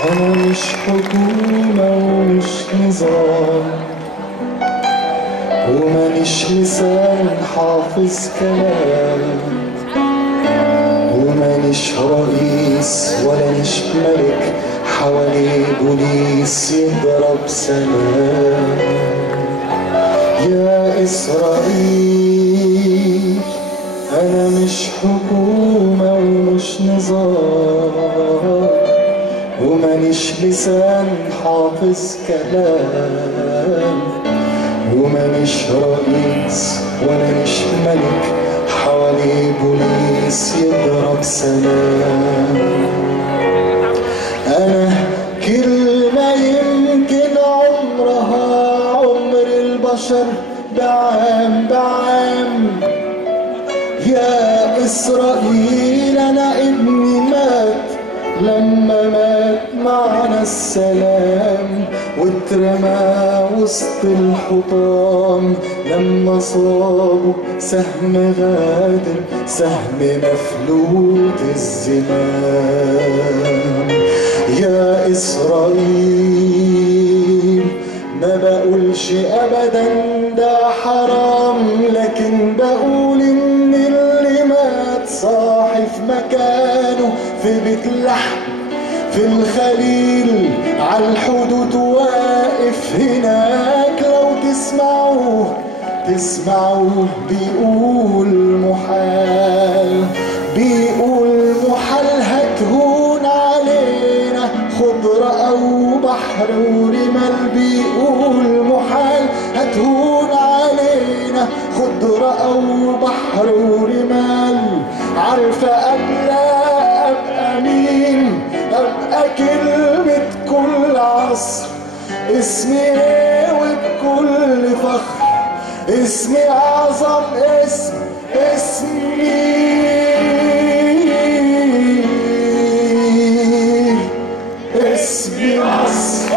أنا مش حكومة ومش نظام، ومانيش لسان حافظ كلام، ومانيش رئيس ولا نش ملك حواليه بوليس يضرب سلام. يا إسرائيل أنا مش حكومة ومش نظام، ومانيش لسان حافظ كلام، ومانيش رئيس ولا نش ملك حواليه بوليس يضرب سلام. أنا كلمة يمكن عمرها عمر البشر بعام بعام. يا إسرائيل أنا ابني مات لما مات معنا السلام، واترمى وسط الحطام لما صابه سهم غادر، سهم مفلوت الزمام. يا إسرائيل ما بقولش أبدا ده حرام، لكن بقول إن اللي مات صاحي في مكانه في بيت لحم في الخليل عالحدود واقف هناك. لو تسمعوه بيقول محال، بيقول محال هتهون علينا خضرة أو بحر ورمال. بيقول محال هتهون علينا خضرة أو بحر ورمال. عارفة أبقى مين؟ أبقى كلمة كل عصر. اسمي ايه وبكل فخر؟ اسمي أعظم اسم، اسمي مصر.